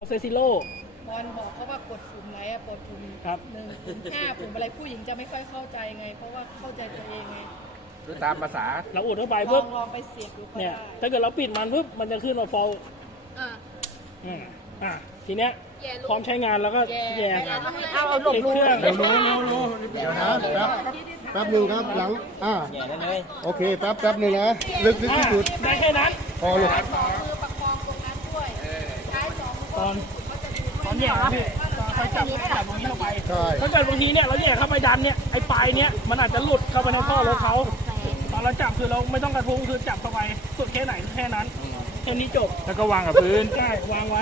เซซิโร่บอลบอกเขาว่ากดปุ่มไหนอะกดปุ่มครับ 1 ปุ่ม 5 ปุ่มอะไรผู้หญิงจะไม่ค่อยเข้าใจไง เพราะว่าเข้าใจตัวเองไงคือตามภาษาเราอุดเข้าไปลปุ๊อบ งไปเสียบดูก็เนี่ยได้ถ้าเกิดเราปิดมันปุ๊บมันจะขึ้นมาฟอลอ่าทีเนี้ยแย่ลูกพร้อมใช้งานแล้วก็แย่เอาหลบติดรูเครื่องเดี๋ยวนะแป๊บหนึ่งครับหลังโอเคแป๊บหนึ่งนะลึกที่สุดได้แค่นั้นพอลูกมือประคองตรงนั้นด้วยใช้2 มือตอนแย่ครับพี่ค่อยจับตรงนี้เข้าไปใช่ถ้าเกิดบางทีเนี่ยเราแย่เข้าไปดันเนี่ยไอ้ปลายเนี่ยมันอาจจะหลุดเข้าไปในท่อรถเขาตอนเราจับคือเราไม่ต้องกระทุ้งคือจับเข้าไปสุดแค่ไหนแค่นั้นแค่นี้จบแล้วก็วางกับพื้นใช่วางไว้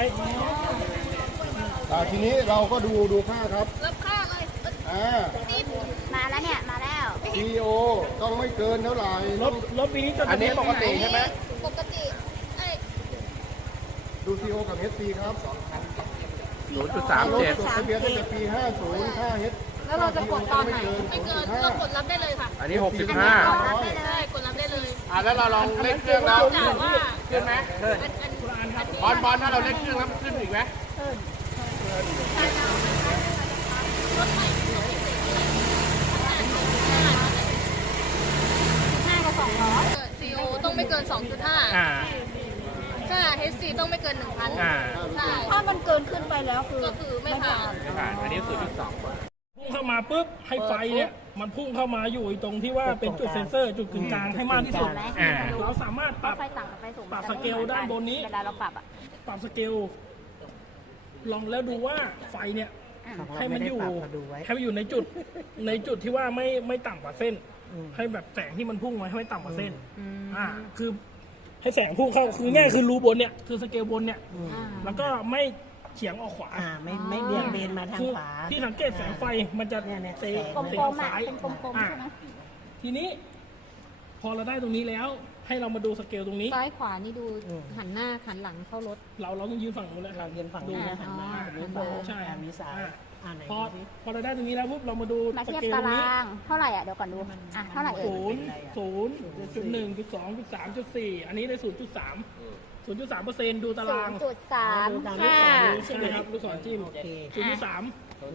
ทีนี้เราก็ดูค่าครับรับค่าเลยนิดมาแล้วเนี่ย มาแล้ว CEO ต้องไม่เกินเท่าไหร่รถปีนี้จดอันนี้ปกตินี่ใช่ไหมปกติเอ้ยดู CEO กับ HC ครับ 0.37 จดทะเบียนตั้งแต่ปี 50 ค่า H แล้วเราจะกดตอนไหนไม่เกินเรากดรับได้เลยค่ะอันนี้ 65 กดรับได้เลยกดรับได้เลยแล้วเราลองเล่นเครื่องแล้วแต่ว่าขึ้นไหม บอลถ้าเราเล่นเครื่องแล้วมันขึ้นอีกไหม CEO ต้องไม่เกิน 2.5 ใช่ HC ต้องไม่เกิน 1,000 ใช่ถ้ามันเกินขึ้นไปแล้วคือก็คือไม่ผ่านไม่ผ่าน อันนี้ 0.2 พุ่งเข้ามาปุ๊บให้ไฟเนี่ยมันพุ่งเข้ามาอยู่ตรงที่ว่าเป็นจุดเซ็นเซอร์จุดกึ่งกลางให้มากที่สุดเราสามารถปรับไฟต่างกับไฟสูงปรับสเกลด้านบนนี้เวลาเราปรับอ่ะปรับสเกลลองแล้วดูว่าไฟเนี่ยให้มันอยู่ในจุดที่ว่าไม่ต่ำกว่าเส้น ให้แบบแสงที่มันพุ่งไว้ให้ไม่ต่ำกว่าเส้นคือให้แสงพุ่งเข้าคือง่ายคือรูบนเนี่ยคือสเกลบนเนี่ยแล้วก็ไม่เฉียงออกขวาไม่เบี่ยงเบนมาทางคือขวาที่สังเกตแสงไฟมันจะเตะกลเตะมออกๆอ่ะซ้ายเป็นกลมๆใช่ไหมทีนี้ พอเราได้ตรงนี้แล้ว ให้เรามาดูสเกลตรงนี้ซ้ายขวานี่ดูหันหน้าหันหลังเข้ารถเราต้องยืนฝั่งนู้นแล้วเราเรียนฝั่งนี้นะหันหน้าหันหน้าใช่มีสายไหนพอเราได้ตรงนี้แล้วปุ๊บเรามาดูมาสเทียบเกลตตารงนี้ราง เท่าไหร่อ่ะ เดี๋ยวก่อนดู อ่ะ เท่าไหร่เอ่ย 0.1.2.3.4 อันนี้ได้ 0.3 ดูตาราง 0.3 ค่ะใช่ไหมครับลูกศรจิ้ม 0.3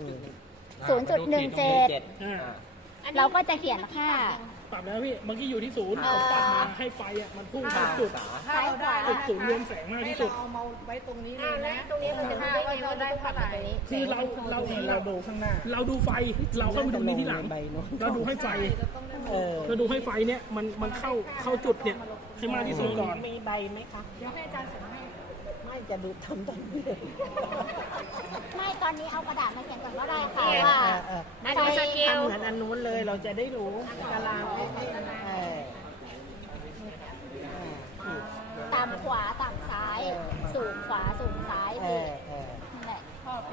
0.17 เราก็จะเขียนค่าปรับแล้วพี่เมื่อกี้อยู่ที่0ผมปรับมาให้ไฟมันพุ่งเข้าจุดซ้ายขวาจุดศูนย์รวมแสงมากที่สุดเอามาไว้ตรงนี้เลยนะตรงนี้มันจะได้ว่าเราได้ปรับตรงนี้คือเราดูข้างหน้า เราดูไฟเราเข้าไปดูนี่ที่หลัง เราดูให้ไฟเราดูให้ไฟเนี่ยมันเข้าจุดเนี่ยให้มากที่สุดก่อนมีใบไหมคะเดี๋ยวให้อาจารย์ส่งให้ไม่จะดูทำตอนนี้เลยไม่ตอนนี้เอากระดาษมาเขียนก่อนก็ได้ค่ะว่าทำเหมือนอันนู้นเลยเราจะได้รู้ตารางต่ำขวาต่ำซ้าย สูงขวาสูงซ้ายนี่แหละ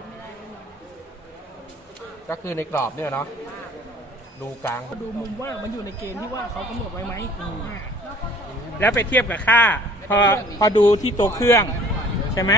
ก็คือในกรอบเนี่ยเนาะ ดูกลางดูมุมว่ามันอยู่ในเกณฑ์ที่ว่าเขากำหนดไว้ไหมแล้วไปเทียบกับค่า พอดูที่ตัวเครื่อง ใช่ไหม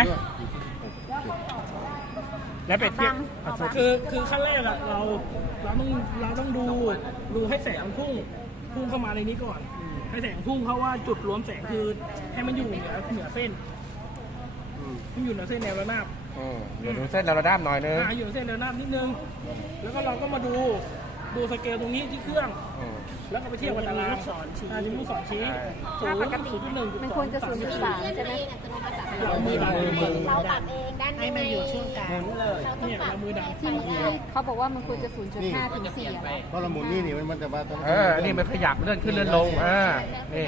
แล้วไปเทียบคือขั้นแรกอะเราต้องดูให้แสงพุ่งเข้ามาในนี้ก่อน ให้แสงพุ่งเข้าว่าจุดรวมแสงคือให้มันอยู่เหนือเส้นมันอยู่เหนือเส้นแนวระนาบเดี๋ยวดูเส้นเราระด้ามหน่อยนึงอยู่เส้นระนาบนิดนึง แล้วก็เราก็มาดูสเกลตรงนี้ที่เครื่อง แล้วก็ไปเทียบกับตารางมีลูกศรชี้0.1 มันควรจะ 0.3 ใช่ไหมเรามือดันเราปรับเองด้านในมันอยู่ช่วงกลางเนี่ยเรามือดันเขาบอกว่ามันควรจะ 0.5 ถึง 4 อ่ะเพราะเราหมุนนี่มันจะมาตรงนี่มันขยับเลื่อนขึ้นเลื่อนลง นี่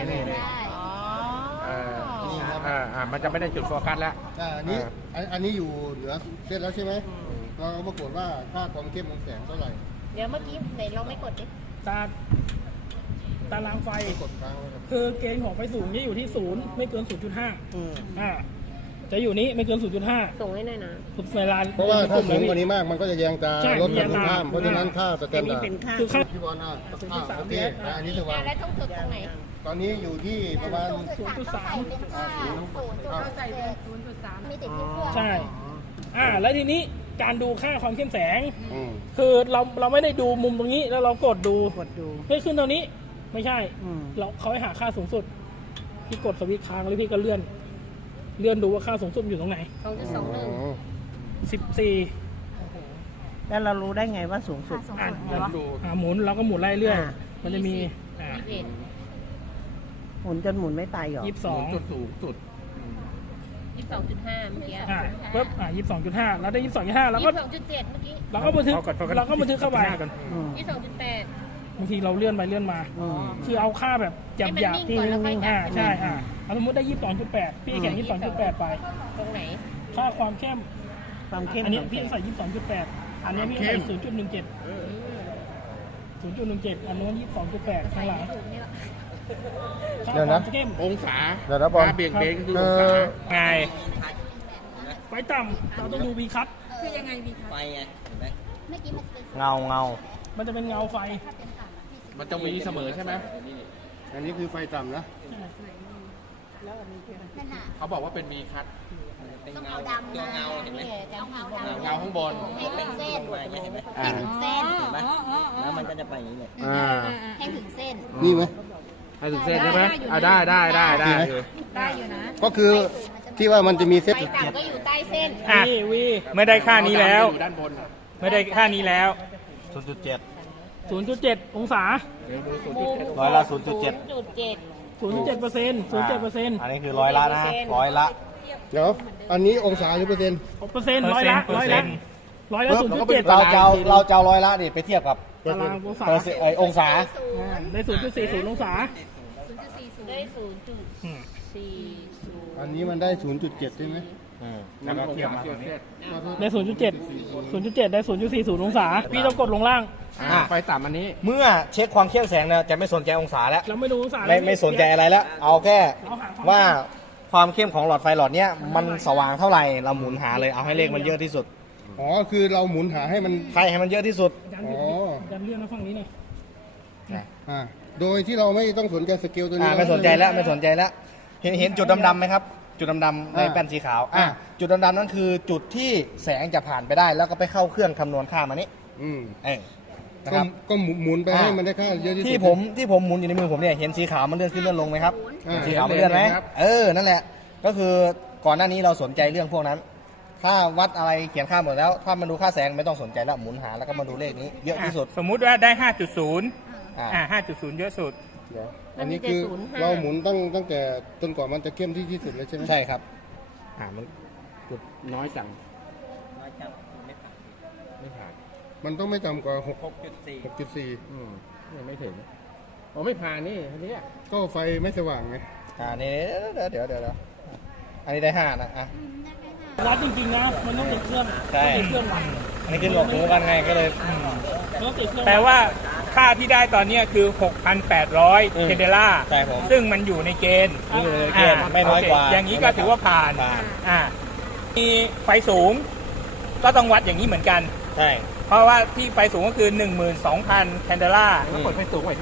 มันจะไม่ได้จุดโฟกัสแล้วอันนี้อยู่เหนือเส้นแล้วใช่ไหมเราปรากฏว่าค่าความเข้มของแสงเท่าไหร่เดี๋ยวเมื่อกี้ไหนเราไม่กดดิตารางไฟกดค้างไว้ครับคือเกณฑ์ของไฟสูงจะอยู่ที่0ไม่เกิน 0.5 จะอยู่นี้ไม่เกิน 0.5 ส่งให้หน่อยนะเวลาเพราะว่าถ้าสูงกว่านี้มากมันก็จะแยงตาใช่รถมันแยงตาข้าม เพราะฉะนั้นค่าสแตนดาร์ดคือค่าพี่บอลโอเคอันนี้จะวางแล้วต้องกดตรงไหนตอนนี้อยู่ที่ประมาณ 0.3 0.3มีติดที่เครื่องใช่แล้วทีนี้การดูค่าความเข้มแสงอืมคือเราไม่ได้ดูมุมตรงนี้แล้วเรากดดูเฮ้ยขึ้นตรงนี้ไม่ใช่เขาให้หาค่าสูงสุดพี่กดสวิตช์ค้างแล้วพี่ก็เลื่อนดูว่าค่าสูงสุดอยู่ตรงไหน 2.21 14 แล้วเรารู้ได้ไงว่าสูงสุดอ่ะหมุนเราก็หมุนไล่เรื่อยอ่ามันจะมีหมุนจนหมุนไม่ไปหรอ 22 จุดสูงสุด 22.5 เมื่อกี้ปุ๊บ22.5 แล้วได้ 22.5 แล้วก็ 22.7 เมื่อกี้เราก็บันทึกเข้าไปอืม 22.8 บางทีเราเลื่อนไปเลื่อนมาอืมคือเอาค่าแบบหยาบหยาบให้มันนิ่งก่อนแล้วค่อยจับใช่เอาสมมติได้ 22.8 พี่แข่ง 22.8 ไปตรงไหนค่าความเข้มความเข้มอันนี้ของพี่ใส่ 22.8 อันนี้พี่ใส่ 0.17 0.17 อันนู้น 22.8 ข้างหลังค่าเดี๋ยวควานะมเข้มองศาเดี๋ยวนะบอลเบี่ยงเบนก็คือองศา ไงไฟต่ำเราต้องดู V คัทคือยังไงดีคะเมื่อกี้มันเป็นเงามันจะเป็นเงาไฟมันจะมีเสมอใช่ไหมอันนี้คือไฟต่ำนะนั่นน่ะเขาบอกว่าเป็นมีคัทต้องเอาดำมาเงาเห็นไหมเอาเงาดำเงาข้างบนให้เป็นเส้นให้ถึงเส้นเห็นไหมแล้วมันก็จะไปอย่างนี้เลยให้ถึงเส้นนี่ไหมให้ถึงเส้นใช่ไหมได้อยู่ได้อยู่นะก็คือที่ว่ามันจะมีเส้นไฟต่ำก็อยู่ใต้เส้นอ่ะ V ไม่ได้ค่านี้แล้วอยู่ด้านบนไม่ได้ค่านี้แล้ว 0.7 องศาร้อยละ 0.7 0.7% 0.7% อันนี้คือร้อยละนะ ร้อยละ เดี๋ยว อันนี้องศาหรือเปอร์เซ็นต์เปอร์เซ็นต์ร้อยละเปอร์เซ็นต์ร้อยละ 0.7 เราจะเอาร้อยละนี่ไปเทียบกับตารางองศาองศาได้ 0.40 องศาได้อันนี้มันได้ 0.7 ใช่ไหมแล้วก็เทียบมาได้ 0.7 ได้ 0.40 องศา พี่ต้องกดลงล่างไฟต่ำอันนี้เมื่อเช็คความเข้มแสงเนี่ยจะไม่สนใจองศาแล้วเราไม่ดูองศาไม่สนใจอะไรแล้ว เอาแค่ว่าความเข้มของหลอดไฟหลอดเนี้ยมันสว่างเท่าไหร่เราหมุนหาเลยเอาให้เลขมันเยอะที่สุดอ๋อ คือเราหมุนหาให้มันใช่ให้มันเยอะที่สุดอ๋อดันเลื่อนมาฝั่งนี้หน่อยโดยที่เราไม่ต้องสนใจสเกลตัวนี้ไม่สนใจแล้วไม่สนใจแล้วเห็นจุดดำๆไหมครับ จุดดำๆในแป้นสีขาวจุดดำๆนั่นคือจุดที่แสงจะผ่านไปได้ แล้วก็ไปเข้าเครื่องคำนวณค่ามานี้ นะครับก็หมุนไปให้มันได้ค่าเยอะที่สุดที่ผมหมุนอยู่ในมือผมเนี่ยเห็นสีขาวมันเลื่อนขึ้นเลื่อนลงไหมครับอ่าสีขาวมันเลื่อนไหมนั่นแหละก็คือก่อนหน้านี้เราสนใจเรื่องพวกนั้น ถ้าวัดอะไรเขียนค่าหมดแล้ว ถ้ามันดูค่าแสงไม่ต้องสนใจแล้วหมุนหาแล้วก็มาดูเลขนี้เยอะที่สุดสมมุติว่าได้ 5.0 5.0 เยอะสุดเดี๋ยวอันนี้คือเราหมุนตั้งแต่จนกว่ามันจะเข้มที่สุดเลยใช่ไหมใช่ครับมันจุดน้อยจัง ไม่ผ่านมันต้องไม่ต่ำกว่า 6.4 ยังไม่ถึงโอ้ไม่ผ่านนี่อันนี้ก็ไฟไม่สว่างไงนี่เดี๋ยวอันนี้ได้5นะวัดจริงๆนะ มันต้องติดเครื่องใช่ติดเครื่องวัดอันนี้คือหลอกหมูกันไงก็เลยต้องติดเครื่องแปลว่าค่าที่ได้ตอนเนี้ยคือ 6,800 เทเดล่าใช่ผมซึ่งมันอยู่ในเกณฑ์นี่เลยเกณฑ์ไม่น้อยกว่าโเคอย่างนี้ก็ถือว่าผ่าน มีไฟสูง ก็ต้องวัดอย่างนี้เหมือนกันใช่เพราะว่าที่ไฟสูงก็คือ 12,000 แคนเดล่าแล้วเปิดไฟสูงไว้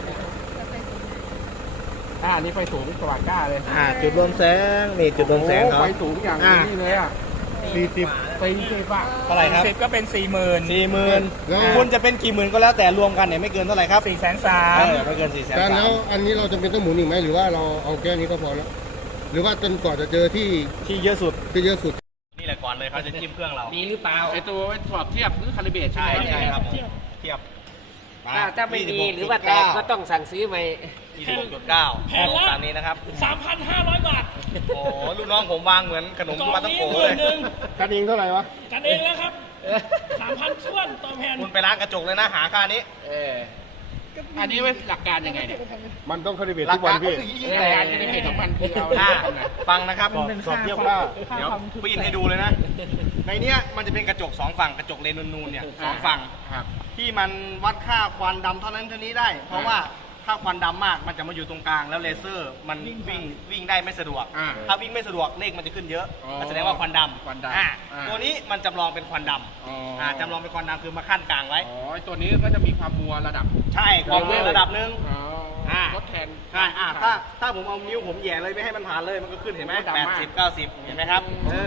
อันนี้ไฟสูงสว่างกล้าเลยจุดรวมแสงนี่จุดรวมแสงเขาไฟสูงอย่างนี้เลยอ่ะ 40 40อ่ะเท่าไหร่ครับ 40ก็เป็น 40,000 คุณจะเป็นกี่หมื่นก็แล้วแต่รวมกันเนี่ยไม่เกินเท่าไหร่ครับ 430,000 ไม่เกิน400,000 การแล้วอันนี้เราจำเป็นต้องหมุนอีกไหมหรือว่าเราเอาแค่นี้ก็พอแล้ว หรือว่าจนกว่าจะเจอที่เยอะสุดที่เยอะสุดนี่แหละก่อนเลยเขาจะจิ้มเครื่องเรามีหรือเปล่าไอตัวไว้สอบเทียบหรือคาลิเบรตใช่ไหมใช่ครับเทียบถ้าไม่มีหรือว่าแตกก็ต้องสั่งซื้อใหม่ 26.9 แพงละตามนี้นะครับ 3,500 บาทโอ้ลูกน้องผมวางเหมือนขนมกล่องปลาต้องนี้โกหเลมื่ยนหนึ่งกันเองเท่าไหร่วะกันเองแล้วครับ 3,000ส่วนต่อแผ่นคุณไปร้านกระจกเลยนะหาค่านี้อันนี้เป็นหลักการยังไงเนี่ยมันต้องคาลิเบรตหลัทุกกวักาน รพี่หลักการคาลิเบรตของมันคือเอาฟังนะครับสอบเทียบค่าเดี๋ยวปีนให้ดูเลยนะ ในเนี้ยมันจะเป็นกระจก2ฝั่งกระจกเลนนูนๆเนี่ย2ฝั่งครับที่มันวัดค่าควันดำเท่านั้นเท่านี้ได้ เพราะว่าถ้าควันดำมากมันจะมาอยู่ตรงกลางแล้วเลเซอร์มันวิ่งได้ไม่สะดวก ถ้าวิ่งไม่สะดวกเลขมันจะขึ้นเยอะมันแสดงว่าควันดำควันดำตัวนี้มันจำลองเป็นควันดำจำลองเป็นควันดำคือมาขั้นกลางไว้อ๋อไอ้ตัวนี้ก็จะมีความมัวระดับใช่ความเร็วระดับหนึ่งทดแทนใช่ถ้าผมเอานิ้วผมแหย่เลยไม่ให้มันผ่านเลยมันก็ขึ้นเห็นไหมดำมาก 80 90 เห็นไหมครับ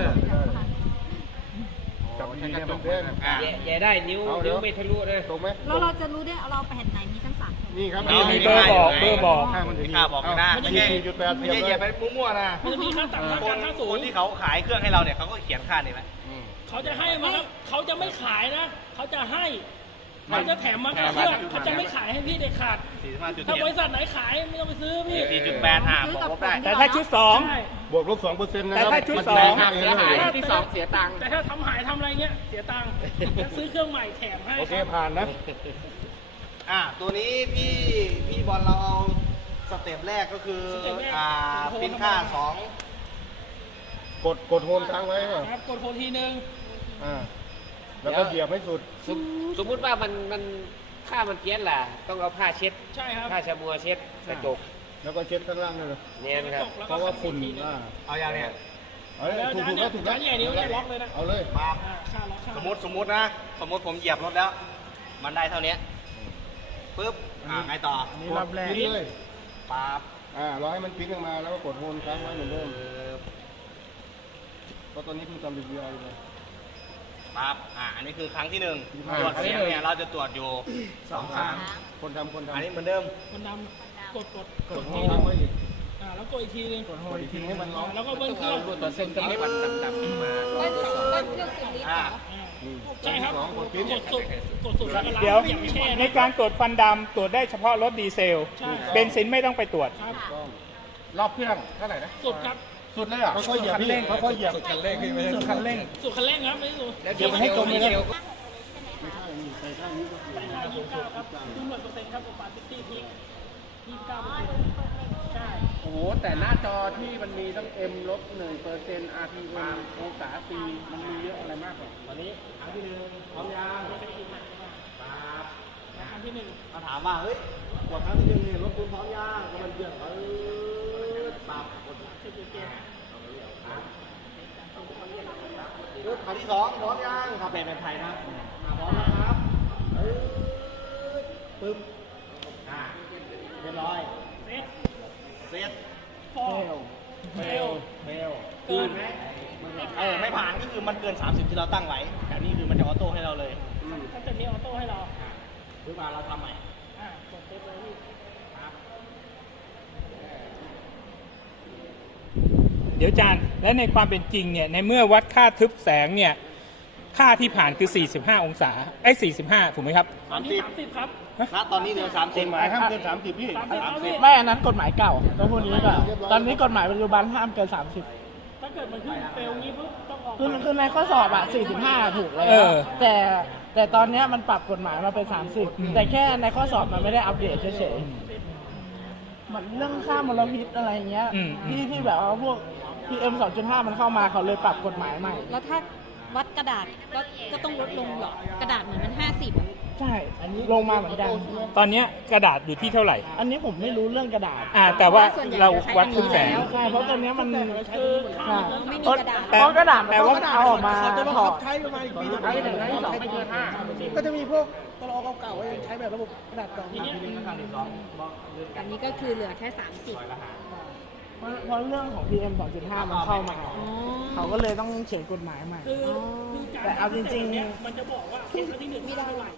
กับใช้ดีกระเนี่ยจมักนเด่นแย่ได้นิ้วไม่ทะลุเลยตรงไหมแล้วเราจะรู้ได้เราแผ่นไหนมีทั้ง3แผ่นนี่ครับมีเบอร์บอกค่ามันจะมีค่าบอกนะไม่ใช่ 4.8 ไม่ใช่เหยียบไปมั่วๆนะมันจะมีค่าต่ำค่ากลางค่าสูคงนที่เขาขายเครื่องให้เราเนี่ยเขาก็เขียนค่านี่แหละเขาจะให้มาครับเขาจะไม่ขายนะเขาจะให้เขาจะแถมมากับเครื่องเขาจะไม่ขายให้พี่เด็ดขาดถ้าบริษัทไหนขายไม่ต้องไปซื้อพี่ 4.8บอกได้แต่ถ้าชุดใช่บวกลบ 2%นะแต่ครับถ้าชุดมันสองแรงมากเลยนะที่สองเสียตังค์แต่ถ้าทำหายทำอะไรเงี้ยเสียตังค์จะซื้อเครื่องใหม่แถมให้โอเคผ่านนะตัวนี้พี่บอลเราเอาสเต็ปแรกก็คือปิ้นค่า2 กดโฮนค้างไว้ป่ะครับกดโพทีนึงแล้วก็เหยียบให้สุดสมมุติว่ามันค่ามันเพี้ยนล่ะ ต้องเอาผ้าเช็ดใช่ครับผ้าชะมัวเช็ดกระจกแล้วก็เช็ดข้างล่างด้วยเลยเนี่ยนะครับเพราะว่าฝุ่นเอาอย่างเนี้ยเอาเลยถูกแล้วถูกแล้วใหญ่นิ้วจะล็อกเลยนะเอาเลยมาค่าล็อกค่าสมมตินะสมมติผมเหยียบรถแล้ว มันได้เท่านี้ปุ๊บไงต่อนี่รอบแรกเลยปั๊บรอให้มันปิ้นออกมาแล้วก็กดโฮนค้างไว้เหมือนเดิมเพราะตอนนี้เพิ่งทำรีวิวเลยปั๊บอันนี้คือครั้งที่1ตรวจเสียงเนี่ยเราจะตรวจอยู่2 ครั้งคนทำอันนี้เหมือนเดิมคนดำกดโฮทีนนึค้างงไว้อีกแล้วกดอีกทีนึงกดโฮนอีกทีให้มันล็อกแล้วก็เบิ้ลเครื่องตัวเส้นที่มันดำๆมาเบิ้ลเครื่องสิบลิตรเหรอใช่ครับกดปิ้นกดสุดแล้วก็ล้างเดี๋ยวอย่างแช่ในการตรวจควันดำตรวจได้เฉพาะรถดีเซลใช่เบนซินไม่ต้องไปตรวจครับรอบเครื่องเท่าไหร่นะสุดครับสุดเลยเหรอค่อยๆเหยียบพี่ค่อยๆเหยียบสุดคันเร่งพี่ไม่ใช่สุดคันเร่งสุดคันเร่งครับไม่สุดเดี๋ยวให้จมเลยนะไม่ใช่นี่ใส่ข้างนี้ก็คือ 29ครับ100%ครับปาร์ตี้พีค29%ใช่โอ้โห แต่หน้าจอที่มันมีต้อง M ลบ1% RPM องศาปีมันมีเยอะอะไรมากกว่าวันนี้ครั้งที่1พร้อมยังปั๊บครั้งที่มาถามว่าเฮ้ยกดครั้งที่1เนี่ยรถคุณพร้อมยังก็มันเดือดปั๊บกดครั้งที่2พร้อมยังขับเป็นไทยนะพร้อมนะครับปึ๊บเรียบร้อย 1เซตเซตฟอร์เฟลเกินไหมไม่ผ่านก็คือมันเกิน 30 ที่เราตั้งไว้แต่นี่คือมันจะออโต้ให้เราเลยถ้าจะมีออโต้ให้เราหรือว่าเราทำใหม่กดเซตเลยพี่เดี๋ยวจานและในความเป็นจริงเนี่ยในเมื่อวัดค่าทึบแสงเนี่ยค่าที่ผ่านคือ 45 องศา45 ถูกไหมครับตอนนี้30ครับณตอนนี้เหลือ30 หมายห้ามเกิน 30 พี่ 30ครับพี่ไม่อันนั้นกฎหมายเก่าต้องพูดนี้ก่อนตอนนี้กฎหมายปัจจุบันห้ามเกิน 30 ถ้าเกิดมันขึ้นเฟลงี้ปุ๊บต้องออกคือในข้อสอบอะ45 ถูกแล้ว แต่ตอนเนี้ยมันปรับกฎหมายมาเป็น 30 แต่แค่ในข้อสอบมันไม่ได้อัปเดตเฉยๆเหมือนเรื่องค่ามลพิษอะไรเงี้ยที่แบบว่าพวก PM 2.5 มันเข้ามาเขาเลยปรับกฎหมายใหม่แล้วถ้าวัดกระดาษก็ต้องลดลงเหรอ กระดาษเหมือนมัน50อะใช่ลงมาเหมือนกันตอนเนี้ยกระดาษอยู่ที่เท่าไหร่อันนี้ผมไม่รู้เรื่องกระดาษแต่ว่าเราวัดทึบแสงใช่เพราะตัวเนี้ยมันคือใช่ไม่มีกระดาษเพราะกระดาษแปลว่าเอาออกมาถอดใช้ประมาณอีกปีใช้1 2ไม่เกินก็จะมีพวกตลอเก่าๆใช้แบบระบบกระดาษกล่องอย่างเงี้ยอันนี้ก็คือเหลือแค่ 30 เพราะเรื่องของ PM 2.5 มันเข้ามา เขาก็เลยต้องเขียนกฎหมายใหม่คือการแต่เอาจริงๆเนี่ยมันจะบอกว่าเคสที่1ไม่ได้เท่าไหร่